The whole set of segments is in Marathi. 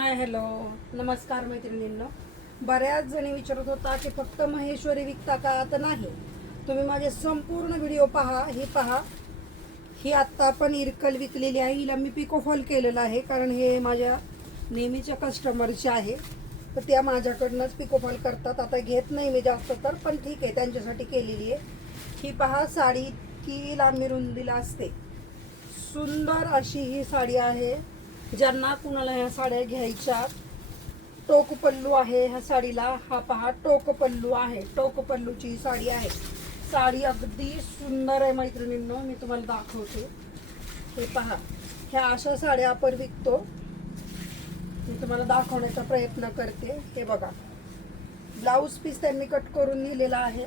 हाय हॅलो नमस्कार मैत्रिणींनो. बऱ्याच जणी विचारत होता की फक्त महेश्वरी विकता का? तर नाही, तुम्ही माझे संपूर्ण व्हिडिओ पहा. ही पहा, ही आत्ता आपण इरकल विकलेली आहे. हिला मी पिकोफॉल केलेलं आहे कारण हे माझ्या नेहमीच्या कस्टमरचे आहे, तर त्या माझ्याकडनंच पिकोफॉल करतात. आता घेत नाही मी जास्त तर, पण ठीक आहे, त्यांच्यासाठी केलेली आहे. ही पहा, साडी इतकी लांबी रुंदीला असते. सुंदर अशी ही साडी आहे. ज्यांना कुणाला ह्या साड्या घ्यायच्या, टोक पल्लू आहे ह्या साडीला. हा पहा, टोक पल्लू आहे. टोक पल्लूची ही साडी आहे. साडी अगदी सुंदर आहे मैत्रिणींनो, मी तुम्हाला दाखवते. हे पहा, ह्या अशा साड्या आपण विकतो. मी तुम्हाला दाखवण्याचा प्रयत्न करते. हे बघा, ब्लाऊज पीस त्यांनी कट करून दिलेला आहे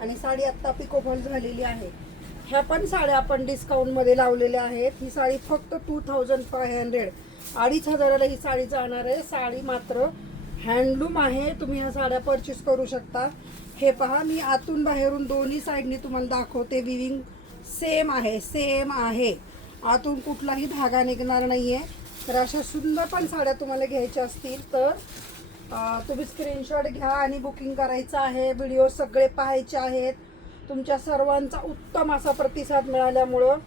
आणि साडी आत्ता पिकोफॉल झालेली आहे. ह्या पण साड्या आपण डिस्काउंटमध्ये लावलेल्या आहेत. ही साडी फक्त 2500, 2500ला ही साडी जाणार आहे. साडी मात्र हँडलूम आहे. तुम्ही ह्या साड्या परचेस करू शकता. हे पहा, मी आतून बाहेरून दोन्ही साईडनी तुम्हाला दाखवते. विविंग सेम आहे, सेम आहे. आतून कुठलाही धागा निघणार नाही आहे. तर अशा सुंदर पण साड्या तुम्हाला घ्यायच्या असतील तर तुम्ही स्क्रीनशॉट घ्या आणि बुकिंग करायचं आहे. व्हिडिओ सगळे पाहायचे आहेत. तुमच्या सर्वांचा उत्तम असा प्रतिसाद मिळाल्यामुळं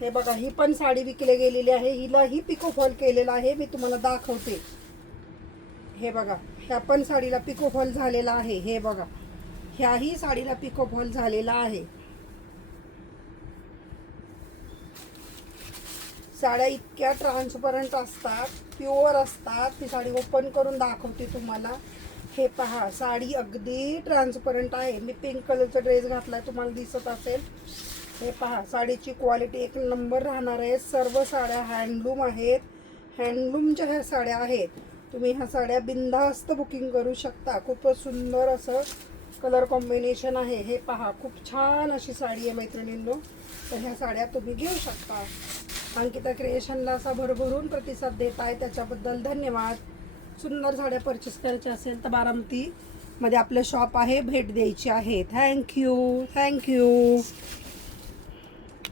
हे बघा, ही पण साडी विकली गेलेली आहे. हिलाही पिकोफॉल केलेला आहे, मी तुम्हाला दाखवते. हे बघा, ह्या पण साडीला पिकोफॉल झालेला आहे. हे बघा, ह्याही साडीला पिकोफॉल झालेला आहे. साड्या इतक्या ट्रान्सपरंट असतात, प्युअर असतात. ती साडी ओपन करून दाखवते तुम्हाला. हे पहा, साडी अगदी ट्रान्सपरंट आहे. मी पिंक कलरचा ड्रेस घातला, तुम्हाला दिसत असेल. हे पहा, साडीची क्वालिटी एक नंबर राहणार आहे. सर्व साड्या हँडलूम आहेत. हँडलूमच्या ह्या साड्या आहेत. तुम्ही ह्या साड्या बिनधास्त बुकिंग करू शकता. खूपच सुंदर असं कलर कॉम्बिनेशन आहे. हे पहा, खूप छान अशी साडी आहे मैत्रिणींनो. तर ह्या साड्या तुम्ही घेऊ शकता. अंकिता क्रिएशनला असा भरभरून प्रतिसाद देत आहे, त्याच्याबद्दल धन्यवाद. सुंदर साड्या परचेस करायच्या असेल तर बारामतीमध्ये आपलं शॉप आहे, भेट द्यायची आहे. थँक्यू.